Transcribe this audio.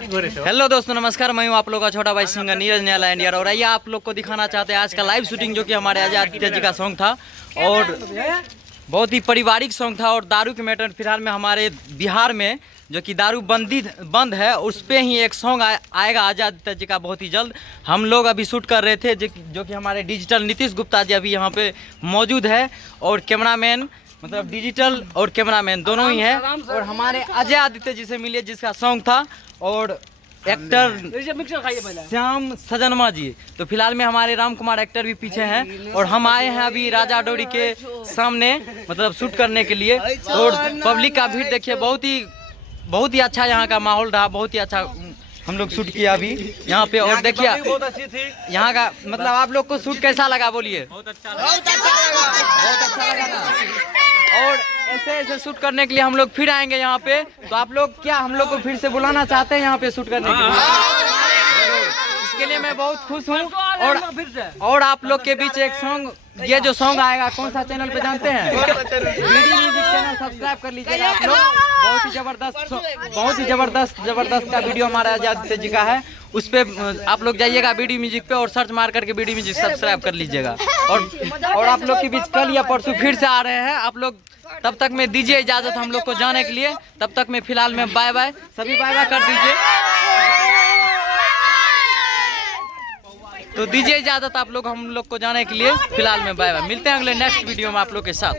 Hello दोस्तों, नमस्कार। मैं हूं आप लोग का छोटा भाई सिंगर नीरज न्याला इंडिया। और आइए आप लोग को दिखाना चाहते हैं आज का लाइव शूटिंग, जो कि हमारे अजय आदित्य जी का सॉन्ग था और बहुत ही पारिवारिक सॉन्ग था। और दारू के मैटर फिलहाल में हमारे बिहार में जो कि दारू बंद है, उस पर ही एक सॉन्ग आएगा अजय आदित्य जी का बहुत ही जल्द। हम लोग अभी शूट कर रहे थे, जो कि हमारे डिजिटल नीतीश गुप्ता जी अभी यहाँ पे मौजूद है और कैमरामैन, मतलब डिजिटल और कैमरामैन दोनों ही है। और हमारे अजय आदित्य जी से मिलिए, जिसका सॉन्ग था, और एक्टर श्याम सजनमा जी। तो फिलहाल में हमारे राम कुमार एक्टर भी पीछे हैं और हम आए हैं अभी राजा डोरी के सामने, मतलब शूट करने के लिए। और पब्लिक का भीड़ देखिए, बहुत ही अच्छा यहाँ का माहौल रहा, बहुत ही अच्छा हम लोग शूट किया अभी यहाँ पे। और देखिए यहाँ का, मतलब आप लोग को शूट कैसा लगा, बोलिए। बहुत अच्छा लगा ना। और ऐसे शूट करने के लिए हम लोग फिर आएंगे यहाँ पे। तो आप लोग क्या हम लोग को फिर से बुलाना चाहते हैं यहाँ पे शूट करने के लिए? इसके लिए मैं बहुत खुश हूँ। और आप लोग के बीच एक सॉन्ग, ये जो सॉन्ग आएगा कौन सा चैनल पे जानते हैं? बीडी म्यूजिक चैनल सब्सक्राइब कर लीजिएगा आप लोग। बहुत ही जबरदस्त का वीडियो हमारा अजय आदित्य जी का है। उस पर आप लोग जाइएगा बीडी म्यूजिक पे और सर्च मार करके बीडी म्यूजिक सब्सक्राइब कर लीजिएगा। और आप लोग के बीच कल या परसों फिर से आ रहे हैं आप लोग। तब तक में दीजिए इजाजत हम लोग को जाने के लिए। तब तक में फिलहाल में बाय बाय, सभी बाय बाय कर दीजिए। तो दीजिए इजाजत आप लोग हम लोग को जाने के लिए। फिलहाल में बाय बाय, मिलते हैं अगले नेक्स्ट वीडियो में आप लोग के साथ।